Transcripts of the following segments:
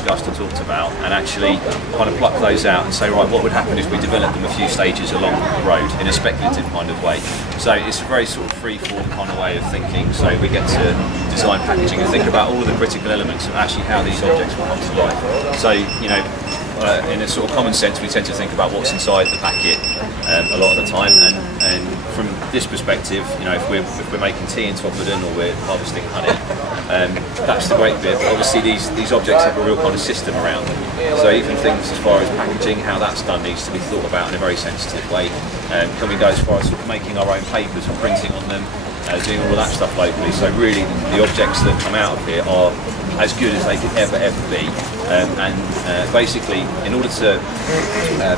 discussed and talked about, and actually kind of pluck those out and say, right, what would happen if we developed them a few stages along the road in a speculative kind of way. So it's a very sort of free-form kind of way of thinking. So we get to design packaging and think about all the critical elements of actually how these objects will come to life. So, you know, in a sort of common sense, we tend to think about what's inside the packet a lot of the time, and from this perspective, you know, if we're making tea in Todmorden or we're harvesting honey, that's the great bit. But obviously, these objects have a real kind of system around them. So even things as far as packaging, how that's done needs to be thought about in a very sensitive way. Can we go as far as sort of making our own papers and printing on them, doing all of that stuff locally? So really, the objects that come out of here are as good as they could ever be, and basically, in order to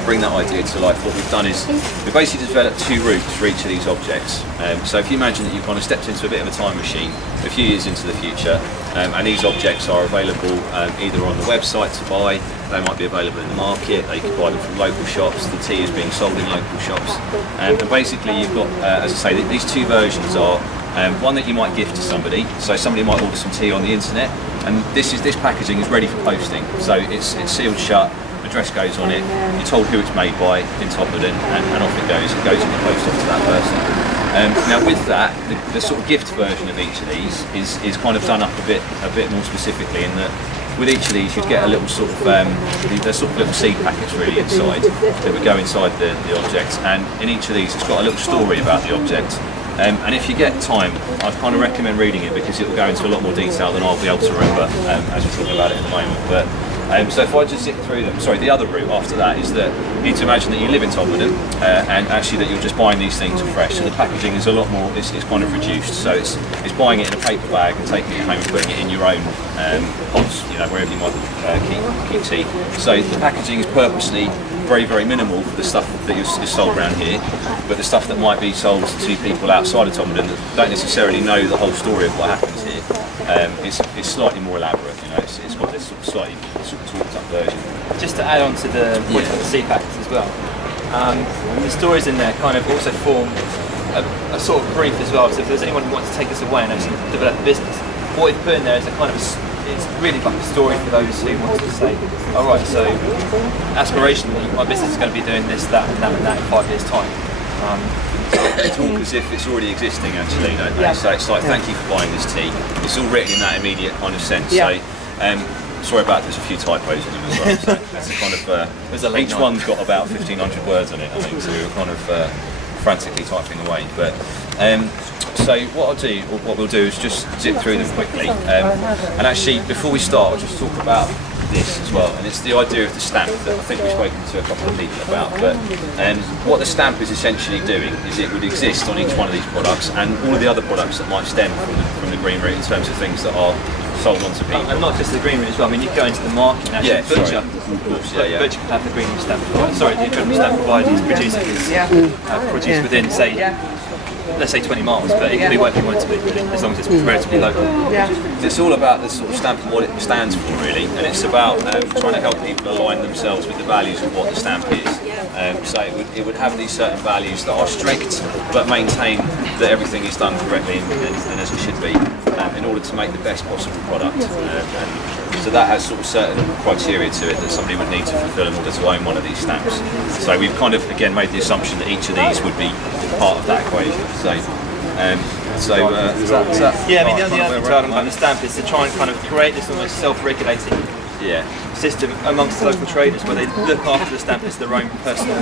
bring that idea to life, what we've done is we've basically developed two routes for each of these objects. So if you imagine that you've kind of stepped into a bit of a time machine a few years into the future, and these objects are available either on the website to buy, they might be available in the market, they can buy them from local shops, the tea is being sold in local shops, and basically you've got, as I say, these two versions are one that you might gift to somebody, so somebody might order some tea on the internet, and this packaging is ready for posting, so it's sealed shut, address goes on it, you're told who it's made by in Todmorden, and off it goes in the post off to that person. Now with that, the sort of gift version of each of these is kind of done up a bit more specifically, in that with each of these you'd get a little sort of they're sort of little seed packets really inside that would go inside the object, and in each of these it's got a little story about the object. And if you get time, I'd kind of recommend reading it, because it will go into a lot more detail than I'll be able to remember as we're talking about it at the moment. But so if I just zip through them, sorry, the other route after that is that you need to imagine that you live in Todmorden, and actually that you're just buying these things fresh. So the packaging is a lot more, it's kind of reduced. So it's buying it in a paper bag and taking it home and putting it in your own pots, you know, wherever you might keep tea. So the packaging is purposely very, very minimal for the stuff that is sold around here, but the stuff that might be sold to people outside of Todmorden that don't necessarily know the whole story of what happens here, it's slightly more elaborate. You know, it's got this sort of slightly sort of talked up version. Just to add on to the point of the sea packets as well, the stories in there kind of also form a sort of brief as well. So if there's anyone who wants to take this away and actually develop a business, what we've put in there is a kind of it's really like a story for those who want to say, all right, so aspirationally, my business is going to be doing this, that, and that, and that in 5 years' time. They talk as if it's already existing, actually, don't they? Yeah. So it's like, thank you for buying this tea. It's all written in that immediate kind of sense. Yeah. So, sorry about there's a few typos in them as well. So it's a kind of each one's got about 1,500 words on it, I think. So we were kind of frantically typing away, but. So what we'll do is just zip through them quickly, and actually before we start I'll just talk about this as well, and it's the idea of the stamp that I think we've spoken to a couple of people about. But what the stamp is essentially doing is it would exist on each one of these products and all of the other products that might stem from the green route in terms of things that are sold onto people. And not just the green route as well. I mean, you go into the market and actually butcher, butcher can have the green route stamp provided. Sorry, the incredible stamp provided is producing his produce within, say, let's say 20 miles, but it can be whatever you want it to be, really, as long as it's relatively local. It's all about the sort of stamp and what it stands for, really, and it's about trying to help people align themselves with the values of what the stamp is. So it would have these certain values that are strict, but maintain that everything is done correctly and as it should be, in order to make the best possible product. So that has sort of certain criteria to it that somebody would need to fulfil in order to own one of these stamps. So we've kind of, again, made the assumption that each of these would be part of that equation. So yeah, I mean, the other thing to add on the stamp is to try and kind of create this almost self-regulating system amongst the local traders, where they look after the stamp as their own personal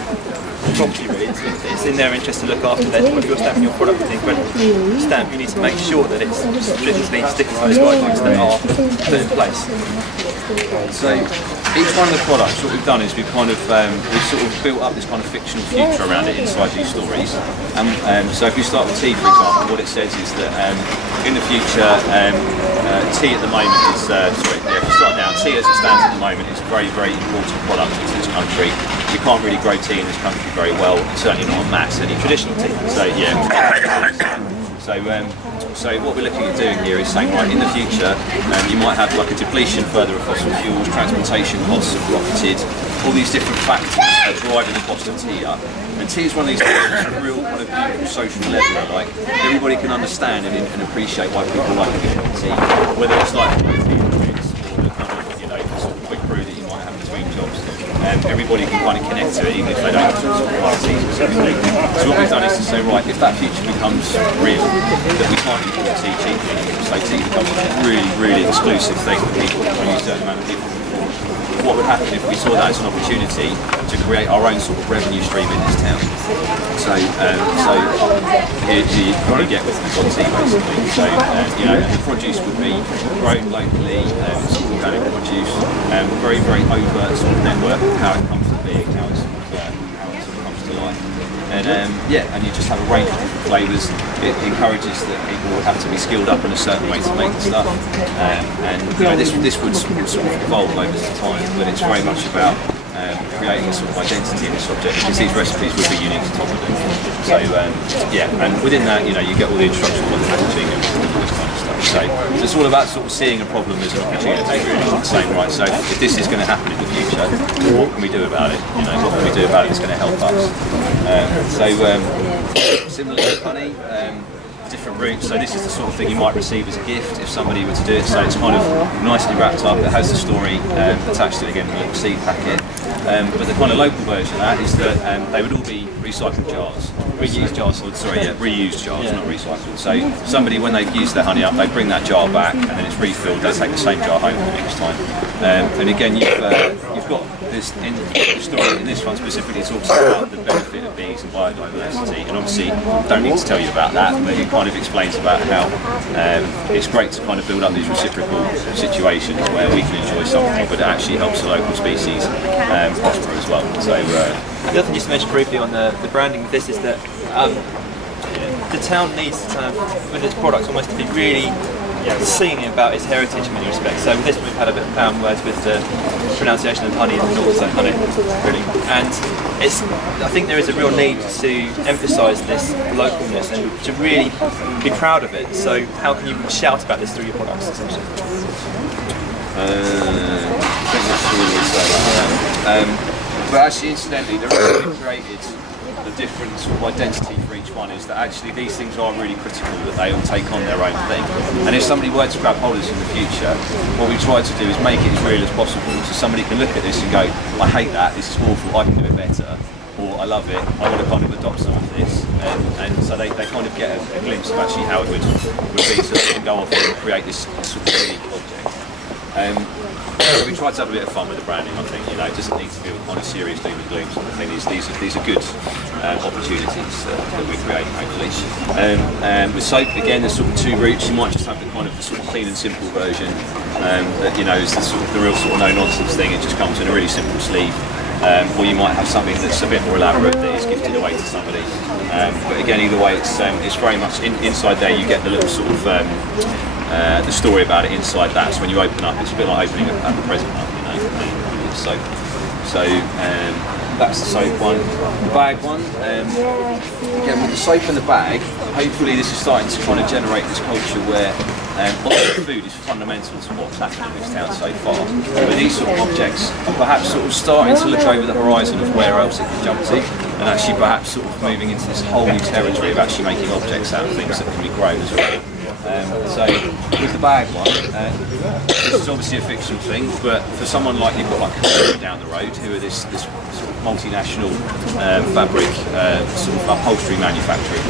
property, really. It's in their interest to look after that. If you're stamping your product with the incredible stamp, you need to make sure that it's strictly sticking to those guidelines that are put in place. So each one of the products, what we've done is we've kind of we've sort of built up this kind of fictional future around it inside these stories. So if we start with tea, for example, what it says is that in the future, tea at the moment is if we start now, tea as it stands at the moment is a very, very important product in this country. We can't really grow tea in this country very well, and certainly not en masse, any traditional tea. So so what we're looking at doing here is saying, right, in the future, you might have like a depletion further of fossil fuels, transportation costs have rocketed, all these different factors are driving the cost of tea up. And tea is one of these things that's a real kind of beautiful social level, like everybody can understand and appreciate why people like a tea, whether it's like the tea drinks or the kind of, you know, sort of quick everybody can kind of connect to it, even if they don't sort of quality specifically. So what we've done is to say, right, if that future becomes real, that we can't import tea cheaply anymore, so tea becomes a really, really exclusive thing that people, only a certain amount of people can afford. What would happen if we saw that as an opportunity to create our own sort of revenue stream in this town? So here you probably get with the tea basically. So you know, and the produce would be grown locally, it's organic produce, very, very overt sort of network of how it comes to being, how it sort of comes to life. And yeah, and you just have a range of different flavours. It encourages that people would have to be skilled up in a certain way to make the stuff. And you know, this would sort of evolve over time, but it's very much about creating a sort of identity in this object, because these recipes would be unique to Tottenham. So yeah, and within that, you know, you get all the instructions on the packaging and all this kind of stuff. So it's all about sort of seeing a problem as an opportunity, really, and saying, right, so if this is going to happen in the future, what can we do about it? You know, what can we do about it that's going to help us? Similarly to honey, different routes. So this is the sort of thing you might receive as a gift if somebody were to do it. So it's kind of nicely wrapped up. It has the story attached to it again in a little seed packet. But the kind of local version of that is that they would all be recycled jars. Reused jars, reused jars, not recycled. So somebody, when they've used their honey up, they bring that jar back and then it's refilled. They take the same jar home the next time. And again, you've got this in the story in this one specifically talks about the benefit of bees and biodiversity. And obviously, don't need to tell you about that, but it kind of explains about how it's great to kind of build up these reciprocal situations where we can enjoy something, but it actually helps the local species prosper as well. So. The other thing just to mention briefly on the branding of this is that the town needs to kind of, with its products, almost to be really singing about its heritage in many respects. So with this we've had a bit of pound words with the pronunciation of honey in the north, so honey, really. And I think there is a real need to emphasise this localness and to really be proud of it. So how can you shout about this through your products, essentially? I think that's really exciting. But actually, incidentally, the reason we created the different sort of identity for each one is that actually these things are really critical that they all take on their own thing. And if somebody were to grab hold of this in the future, what we try to do is make it as real as possible, so somebody can look at this and go, I hate that, this is awful, I can do it better, or I love it, I want to kind of adopt some of this. And so they kind of get a glimpse of actually how it would be, so they can go off and create this sort of unique object. So we tried to have a bit of fun with the branding, I think. You know, it doesn't need to be a kind of serious doom and gloom sort of thing. These are good opportunities that we create, hopefully. With soap, again, there's sort of two routes. You might just have the kind of the sort of clean and simple version that, you know, is the sort of the real sort of no-nonsense thing. It just comes in a really simple sleeve. Or you might have something that's a bit more elaborate that is gifted away to somebody. But again, either way, it's very much inside there. You get the little sort of the story about it inside that. So when you open up, it's a bit like opening a present up, you know. With soap. So that's the soap one. The bag one. Again, with the soap and the bag, hopefully this is starting to kind of generate this culture where obviously food is fundamental to what's happened in this town so far. But these sort of objects are perhaps sort of starting to look over the horizon of where else it can jump to, and actually perhaps sort of moving into this whole new territory of actually making objects out of things that can be grown as well. So with the bag one, this is obviously a fictional thing, but for someone like you've got like Curry down the road, who are this sort of multinational fabric sort of upholstery manufacturer,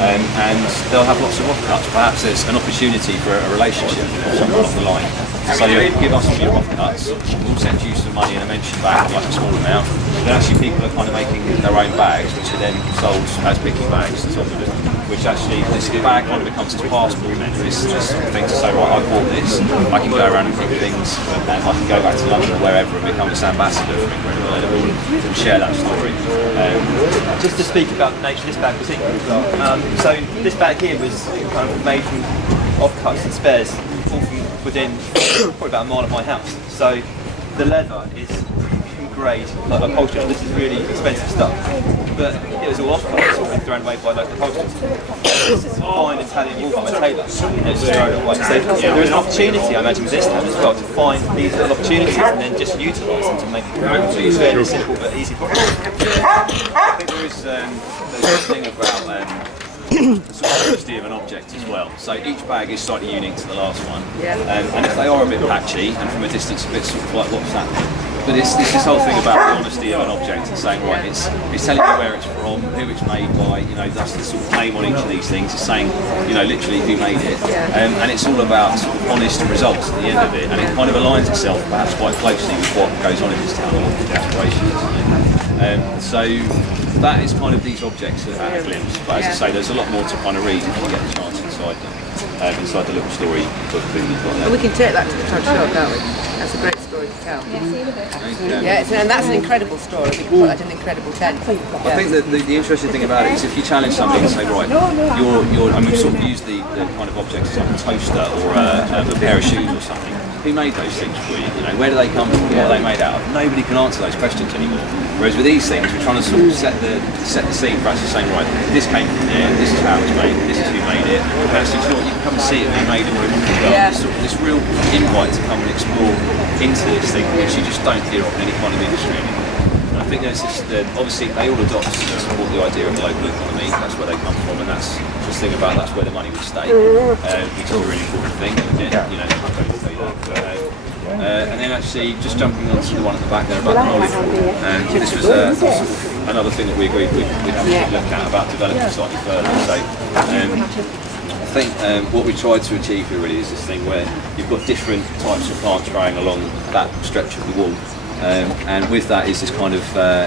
and they'll have lots of offcuts. Perhaps there's an opportunity for a relationship somewhere along the line. So you give us some of your offcuts, we'll send you some money and a mention back, like a small amount. Then actually people are kind of making their own bags, which are then sold as picking bags to Tottenham, which actually this bag kind of becomes this passport then, this sort of thing to say, right, I bought this, I can go around and pick things, and I can go back to London or wherever and become this ambassador for Incredible Edible and share that story. Just to speak about the nature of this bag particularly as well. So this bag here was kind of made from offcuts and spares, all from within probably about a mile of my house. So the leather is grade, like upholstery. This is really expensive stuff, but it was all offcuts, all been thrown away by local upholsterers. This is fine Italian wool from a tailor, and it's thrown away. So there is an opportunity, I imagine, with this town as well, to find these little opportunities and then just utilise them to make it fairly simple but easy. I think there is this thing about the sort of honesty of an object as well. So each bag is slightly unique to the last one. Yeah. And if they are a bit patchy and from a distance a bit sort of like what's that? But it's this whole thing about the honesty of an object and saying, right, it's telling you where it's from, who it's made by, you know, that's the sort of name on each of these things. It's saying, you know, literally who made it. And it's all about sort of honest results at the end of it. And it kind of aligns itself perhaps quite closely with what goes on in this town and what the aspiration is. So that is kind of these objects at a glimpse. But as I say, there's a lot more to kind of read if you get the chance inside them. Inside the little story book thing you've got there. And we can take that to the Todd Show, can't we? That's a great story to tell. Yeah, and that's an incredible story. We can put that in an incredible tent. I think that the interesting thing about it is if you challenge somebody and say, right, you're I mean, we've sort of used the kind of objects like a toaster or a pair of shoes or something. Who made those things for you? You know, where do they come from? What are they made out of? Nobody can answer those questions anymore. Whereas with these things, we're trying to sort of set the scene for us, saying, right, this came from there, this is how it was made, this is who made it. And actually, you know what, you can come and see it who made it as well. Yeah. Sort of this real invite to come and explore into this thing, which you just don't hear of in any kind of industry anymore. And I think there's this, obviously they all adopt and support the idea of the local economy. That's where they come from, and that's the thing about that's where the money would stay, which is a really important thing. You know, I don't say that. And then actually just jumping onto the one at the back there about the knowledge wall. This was sort of another thing that we agreed we'd have to look at about developing slightly further. So I think what we tried to achieve here really is this thing where you've got different types of plants growing along that stretch of the wall. And with that is this kind of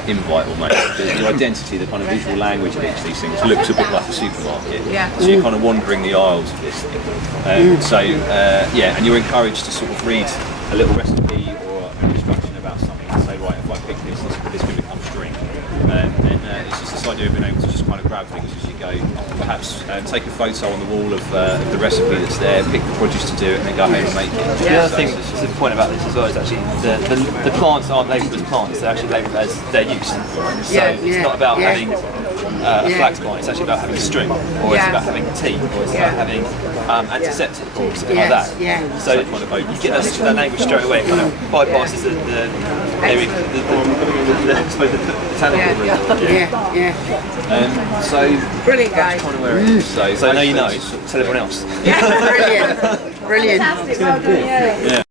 invite almost. The identity, the kind of visual language of each of these things looks a bit like a supermarket. Yeah. So you're kind of wandering the aisles of this thing. And you're encouraged to sort of read a little recipe or an instruction about something and say, right, if I pick this can become string. It's just this idea of being able to just kind of grab things as you go. Perhaps take a photo on the wall of the recipe that's there, pick the produce to do it, and then go home and make it. The other thing to the point about this as well is actually the plants aren't labelled as plants; they're actually labelled as their use. So it's not about having a flax plant; it's actually about having string, or it's about having tea, or it's about having antiseptic, or something like that. So you get that language straight away. It kind of bypasses the botanical route. So Brilliant, guys. kind of where it is. So So I know you know. Tell everyone else. Yeah, brilliant. Brilliant. Fantastic, well done, yeah. Yeah.